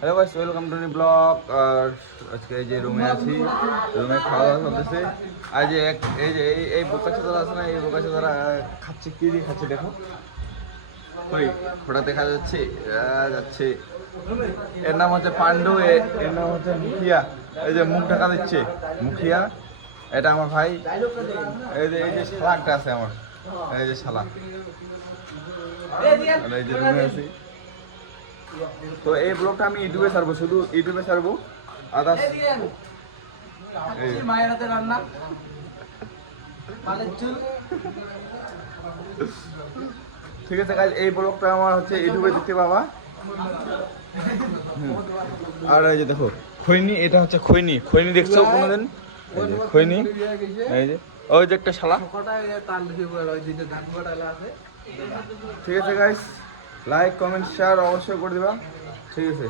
Hello guys, welcome to new blog. আর আজকে এই যে রুমে আছি, রুমে খাওয়া দাওয়া চলতেছে। আর যে এই বোকা চোদারা আছে না, এই বোকা চোদারা খাচ্ছে, কি দিয়ে খাচ্ছে দেখো, ওই ফোটা দেখা যাচ্ছে যাচ্ছে। এর নাম হচ্ছে পান্ডু, এর নাম হচ্ছে মুখিয়া। এই যে মুখ ঢাকা দিচ্ছে মুখিয়া, এটা আমার ভাই। এই যে শালাকটা আছে আমার, এই যে শালা, এই যে রুমে আছি। তো এই ব্লগটা আমি ইউটিউবে ছাড়বো, শুধু ইউটিউবে ছাড়বো, আদার্স মায়ের হাতে রান্না ঠিক আছে গাইস, এই ব্লগটা আমার হচ্ছে ইউটিউবে দেখতে পাবা। আর এই যে দেখো খৈনি, এটা হচ্ছে খৈনি। খৈনি দেখছো কোনোদিন? খৈনি, এই যে ওই যে একটা শালা। ঠিক আছে গাইস, লাইক কমেন্ট শেয়ার অবশ্যই করে দিবা। ঠিক আছে।